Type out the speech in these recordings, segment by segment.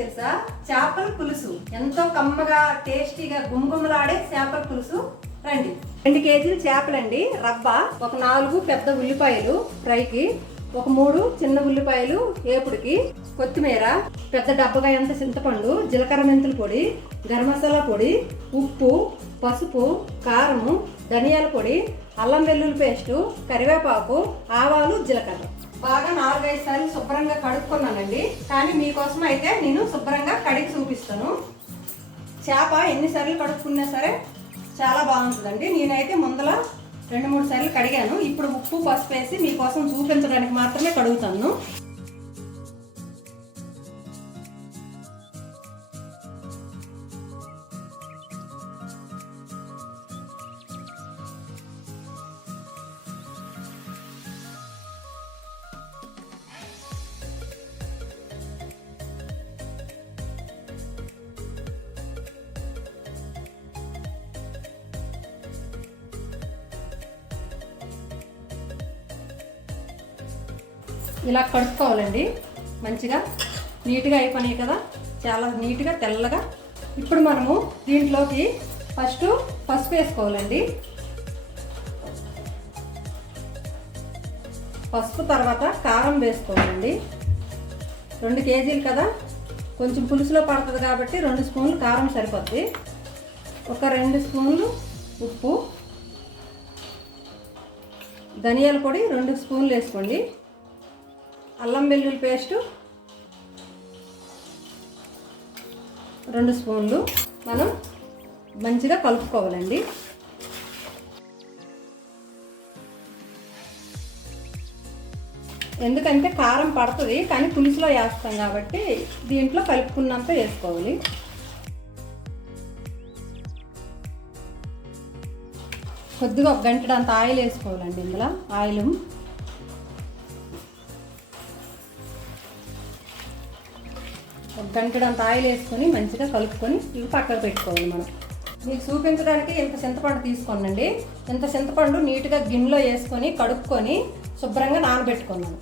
తెలుసా? చేపల పులుసు. ఎంతో కమ్మగా టేస్టీగా గుమగుమలాడే చేపల పులుసు. రండి. 2 కేజీలు చేపలండి, రవ్వ, ఒక 4 పెద్ద ఉల్లిపాయలు ఫ్రైకి, ఒక 3 చిన్న ఉల్లిపాయలు ఏపుడికి, కొత్తిమీర, పెద్ద డబ్బగా ఎంత చింతపండు, జీలకర్ర మెంతుల పొడి, గరం మసాలా పొడి, ఉప్పు, పసుపు, కారము, ధనియాల పొడి, అల్లం వెల్లుల్లి పేస్టు, కరివేపాకు, ఆవాలు, జీలకర్ర. బాగా 4-5 సార్లు శుభ్రంగా కడుక్కున్నానండి. కానీ మీకోసం అయితే నేను శుభ్రంగా కడిగి చూపిస్తాను. చేప ఎన్నిసార్లు కడుక్కున్నా సరే చాలా బాగుంటుందండి. నేనైతే ముందల 2-3 సార్లు కడిగాను. ఇప్పుడు ఉప్పు పసుపు వేసి మీకోసం చూపించడానికి మాత్రమే కడుగుతాను. ఇలా కడుక్కోవాలండి. మంచిగా నీట్గా అయిపోయినాయి కదా, చాలా నీట్గా తెల్లగా. ఇప్పుడు మనము దీంట్లోకి ఫస్ట్ పసుపు వేసుకోవాలండి. పసుపు తర్వాత కారం వేసుకోవాలండి. 2 కేజీలు కదా, కొంచెం పులుసులో పడుతుంది కాబట్టి 2 స్పూన్లు కారం సరిపోద్ది. ఒక 2 స్పూన్లు ఉప్పు, ధనియాల పొడి 2 స్పూన్లు వేసుకోండి. అల్లం వెల్లుల్లి పేస్టు 2 స్పూన్లు. మనం మంచిగా కలుపుకోవాలండి. ఎందుకంటే కారం పడుతుంది, కానీ పులుసులో వేస్తాం కాబట్టి దీంట్లో కలుపుకున్నంత వేసుకోవాలి. కొద్దిగా 1 గంటడంత ఆయిల్ వేసుకోవాలండి. ఇందులో ఆయిల్ ఒక గంటడంత ఆయిల్ వేసుకొని మంచిగా కలుపుకొని ఇవి పక్కన పెట్టుకోవాలి. మనం మీకు చూపించడానికి ఇంత చింతపండు తీసుకోనండి. ఇంత చింతపండు నీట్గా గిన్నెలో వేసుకొని కడుక్కొని శుభ్రంగా నానబెట్టుకున్నాను.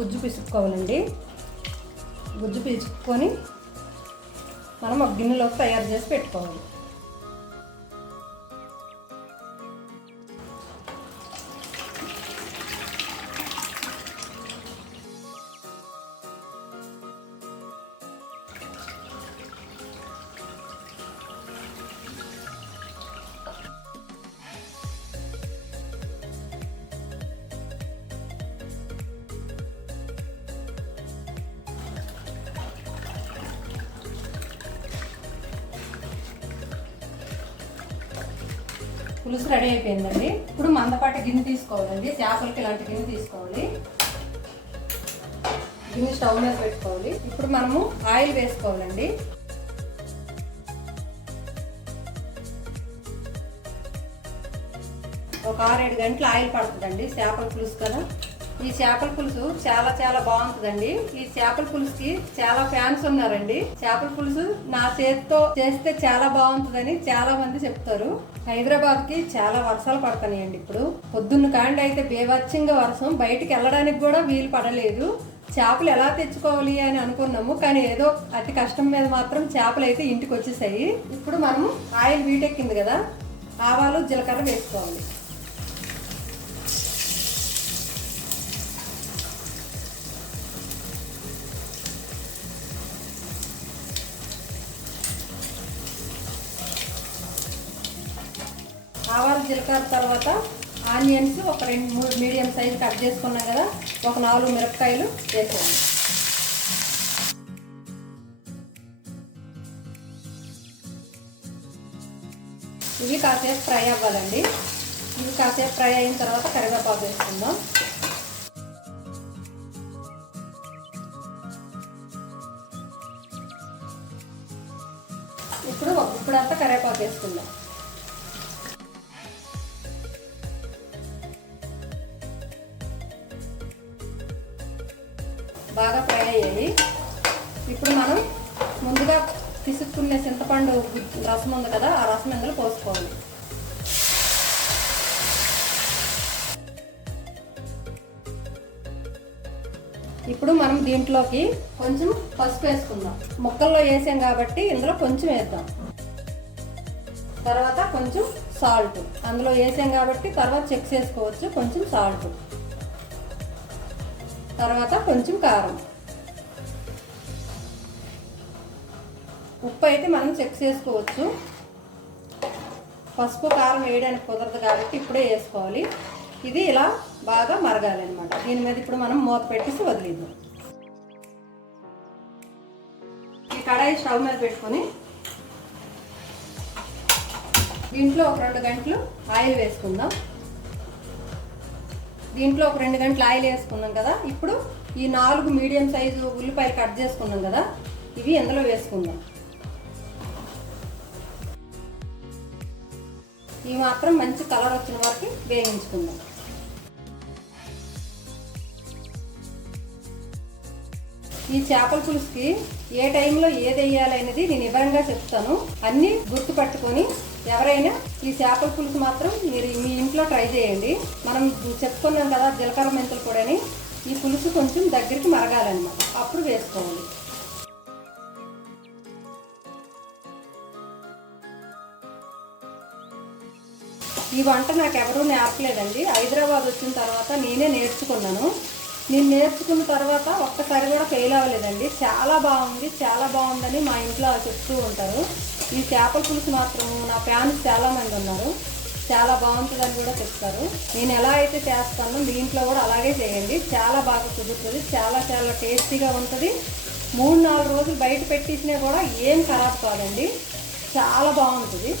గుజ్జు పిసుక్కోవాలండి. గుజ్జు పిసుక్కొని మనం ఒక గిన్నెలోకి తయారు చేసి పెట్టుకోవాలి. పులుసు రెడీ అయిపోయిందండి. ఇప్పుడు మందపాటి గిన్నె తీసుకోవాలండి. చేపలకి ఇలాంటి గిన్నె తీసుకోవాలి. గిన్నె స్టవ్ మీద పెట్టుకోవాలి. ఇప్పుడు మనము ఆయిల్ వేసుకోవాలండి. ఒక 6-7 గంటలు ఆయిల్ పడుతుందండి. చేపల పులుసు కదా. ఈ చేపల పులుసు చాలా చాలా బాగుంటుందండి. ఈ చేపల పులుసుకి చాలా ఫ్యాన్స్ ఉన్నారండి. చేపల పులుసు నా చేతితో చేస్తే చాలా బాగుంటుందని చాలా మంది చెప్తారు. హైదరాబాద్ కి చాలా వర్షాలు పడుతున్నాయండి. ఇప్పుడు పొద్దున్న కాండి అయితే బేవచ్చంగా వర్షం, బయటికి వెళ్ళడానికి కూడా వీలు పడలేదు. చేపలు ఎలా తెచ్చుకోవాలి అని అనుకున్నాము, కానీ ఏదో అతి కష్టం మీద మాత్రం చేపలు అయితే ఇంటికి వచ్చేసాయి. ఇప్పుడు మనము ఆయిల్ వీటెక్కింది కదా, ఆవాలు జీలకర్ర వేసుకోవాలి. ఆవాలు జీలకర్ర తర్వాత ఆనియన్స్ ఒక 2-3 మీడియం సైజు కట్ చేసుకున్నాం కదా, ఒక 4 మిరపకాయలు వేసేయండి. ఇవి కాసేపు ఫ్రై అవ్వాలండి. ఇవి కాసేపు ఫ్రై అయిన తర్వాత కరివేపాకు వేసుకుందాం. ఇప్పుడంతా కరివేపాకు వేసుకుందాం. బాగా ఫ్రై అయ్యాయి. ఇప్పుడు మనం ముందుగా పిసుక్కునే చింతపండు రసం ఉంది కదా, ఆ రసం ఇందులో పోసుకోవాలి. ఇప్పుడు మనం దీంట్లోకి కొంచెం పసుపు వేసుకుందాం. ముక్కల్లో వేసాం కాబట్టి ఇందులో కొంచెం వేద్దాం. తర్వాత కొంచెం సాల్ట్, అందులో వేసాం కాబట్టి తర్వాత చెక్ చేసుకోవచ్చు. కొంచెం సాల్ట్, తర్వాత కొంచెం కారం, ఉప్పు అయితే మనం చెక్ చేసుకోవచ్చు. పసుపు కారం వేయడానికి కుదరదు కాబట్టి ఇప్పుడే వేసుకోవాలి. ఇది ఇలా బాగా మరగాలి అనమాట. దీని మీద ఇప్పుడు మనం మూత పెట్టేసి వదిలేద్దాం. ఈ కడాయి స్టవ్ మీద పెట్టుకొని దీంట్లో ఒక 2 గంటలు ఆయిల్ వేసుకుందాం. దీంట్లో ఒక 2 గంటలు ఆయిల్ వేసుకున్నాం కదా. ఇప్పుడు ఈ 4 మీడియం సైజు ఉల్లిపాయలు కట్ చేసుకున్నాం కదా, ఇవి ఇందులో వేసుకుందాం. ఇవి మాత్రం మంచి కలర్ వచ్చిన వరకు వేయించుకుందాం. ఈ చేపల పులుసుకి ఏ టైంలో ఏది వేయాలి అనేది నేను వివరంగా చెప్తాను. అన్నీ గుర్తుపట్టుకొని ఎవరైనా ఈ చేపల పులుసు మాత్రం మీరు మీ ఇంట్లో ట్రై చేయండి. మనం చెప్పుకున్నాం కదా జీలకర్ర మెంతులు పొడి, ఈ పులుసు కొంచెం దగ్గరికి మరగాలన్నమాట, అప్పుడు వేసుకోవాలి. ఈ వంట నాకు ఎవరూ నేర్పలేదండి. హైదరాబాద్ వచ్చిన తర్వాత నేనే నేర్చుకున్నాను. నేను నేర్చుకున్న తర్వాత ఒక్కసారి కూడా ఫెయిల్ అవ్వలేదండి. చాలా బాగుంది, చాలా బాగుందని మా ఇంట్లో చెప్తూ ఉంటారు. ఈ చేపల పులుసు మాత్రం నా ఫ్యాన్స్ చాలామంది ఉన్నారు, చాలా బాగుంటుందని కూడా చెప్తారు. నేను ఎలా అయితే చేస్తానో మీ ఇంట్లో కూడా అలాగే చేయండి. చాలా బాగా కుదురుతుంది, చాలా చాలా టేస్టీగా ఉంటుంది. 3-4 రోజులు బయట పెట్టించినా కూడా ఏం ఖరాబ్ కాదండి, చాలా బాగుంటుంది.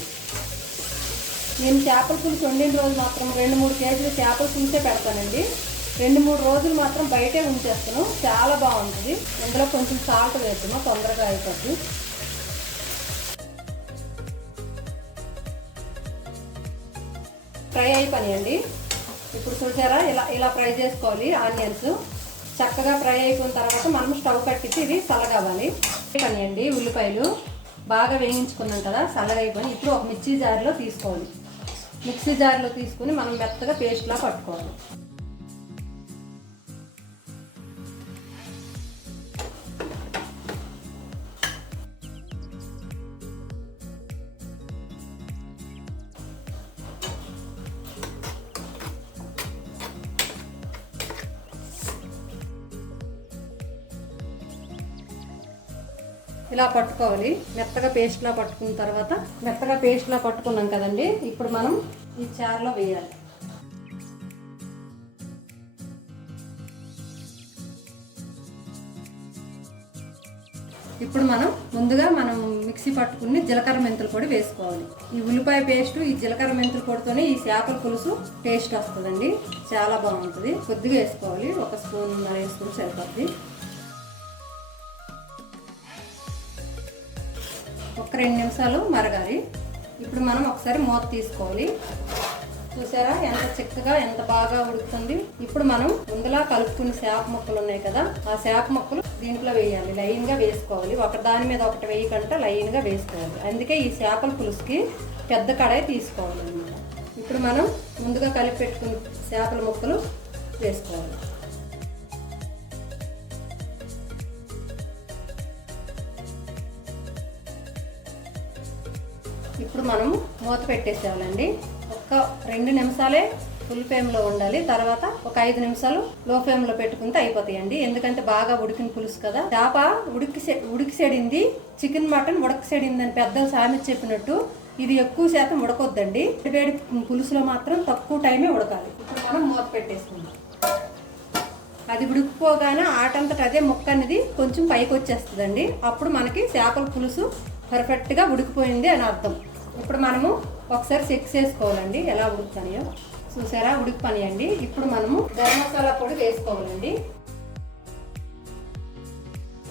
నేను చేపల పులుసు వండిన రోజు మాత్రం 2-3 కేజీలు చేపల పులుసే పెడతానండి. 2-3 రోజులు మాత్రం బయటే ఉంచేస్తాను, చాలా బాగుంటుంది. ఇందులో కొంచెం సాల్ట్ వేస్తాను, తొందరగా అయిపోద్ది. ఫ్రై అయిపోయాయండి. ఇప్పుడు చూసారా, ఇలా ఫ్రై చేసుకోవాలి. ఆనియన్స్ చక్కగా ఫ్రై అయిపోయిన తర్వాత మనం స్టవ్ కట్టించి ఇది చల్లగవ్వాలి. అయిపోయాయండి. ఉల్లిపాయలు బాగా వేయించుకున్నాం కదా, చల్లగా అయిపోయి ఇప్పుడు ఒక మిక్సీ జార్లో తీసుకోవాలి. మిక్సీ జార్లో తీసుకుని మనం మెత్తగా పేస్ట్లా పట్టుకోవాలి. ఇలా పట్టుకోవాలి. మెత్తగా పేస్ట్లా పట్టుకున్న తర్వాత మెత్తగా పేస్ట్లా పట్టుకున్నాం కదండి, ఇప్పుడు మనం ఈ చారులో వేయాలి. ఇప్పుడు ముందుగా మనం మిక్సీ పట్టుకుని జీలకర్ర మెంతుల పొడి వేసుకోవాలి. ఈ ఉల్లిపాయ పేస్ట్, ఈ జీలకర్ర మెంతుల పొడితోనే ఈ చేపల పులుసు టేస్ట్ వస్తుందండి, చాలా బాగుంటుంది. కొద్దిగా వేసుకోవాలి, 1 స్పూన్ వేసుకుని సరిపోద్ది. ఒక 2 నిమిషాలు మరగాలి. ఇప్పుడు మనం ఒకసారి మూత తీసుకోవాలి. చూసారా ఎంత చక్కగా ఎంత బాగా ఉడుకుతుంది. ఇప్పుడు మనం ముందులా కలుపుకుని చేప ముక్కలు ఉన్నాయి కదా, ఆ చేప ముక్కలు దీంట్లో వేయాలి. లైన్గా వేసుకోవాలి, ఒక దాని మీద ఒకటి వేయకుండా లైన్గా వేసుకోవాలి. అందుకే ఈ చేపల పులుసుకి పెద్ద కడాయి తీసుకోవాలి అన్నమాట. ఇప్పుడు మనం ముందుగా కలిపి పెట్టుకుని చేపల ముక్కలు వేసుకోవాలి. ఇప్పుడు మనం మూత పెట్టేసేవాళ్ళండి. ఒక 2 నిమిషాలే ఫుల్ ఫ్లేమ్లో ఉండాలి. తర్వాత ఒక 5 నిమిషాలు లో ఫ్లేమ్లో పెట్టుకుంటే అయిపోతాయండి. ఎందుకంటే బాగా ఉడికిన పులుసు కదా. చేప ఉడికి సెడింది, చికెన్ మటన్ ఉడక సెడింది అని పెద్దలు సామెత చెప్పినట్టు ఇది ఎక్కువ శాతం ఉడకొద్దండి. వేడి పులుసులో మాత్రం తక్కువ టైమే ఉడకాలి. ఇప్పుడు మనం మూత పెట్టేసుకుందాం. అది ఉడికిపోగానే ఆటంతట అదే ముక్క అనేది కొంచెం పైకి వచ్చేస్తుందండి. అప్పుడు మనకి చేపల పులుసు పర్ఫెక్ట్గా ఉడికిపోయింది అని అర్థం. ఇప్పుడు మనము ఒకసారి చెక్ చేసుకోవాలండి ఎలా ఉడుకుతాయో. చూసారా ఉడికిపోయాయండి. ఇప్పుడు మనము గరం మసాలా పొడి వేసుకోవాలండి.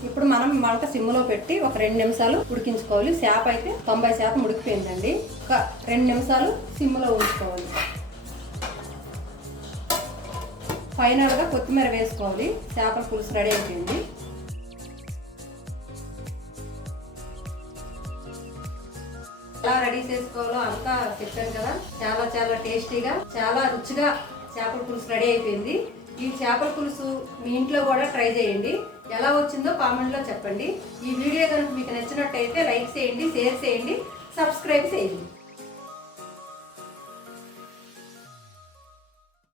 ఇప్పుడు మనం మంట సిమ్లో పెట్టి ఒక 2 నిమిషాలు ఉడికించుకోవాలి. చేప అయితే 90% ఉడికిపోయిందండి. ఒక 2 నిమిషాలు సిమ్లో ఉంచుకోవాలి. ఫైనల్గా కొత్తిమీర వేసుకోవాలి. చేపల పులుసు రెడీ అయిపోయింది. ఎలా రెడీ చేసుకోవాలో అంతా చెప్పాను కదా. చాలా చాలా టేస్టీగా, చాలా రుచిగా చేపల పులుసు రెడీ అయిపోయింది. ఈ చేపల పులుసు మీ ఇంట్లో కూడా ట్రై చేయండి. ఎలా వచ్చిందో కామెంట్లో చెప్పండి. ఈ వీడియో కనుక మీకు నచ్చినట్టయితే లైక్ చేయండి, షేర్ చేయండి, సబ్స్క్రైబ్ చేయండి.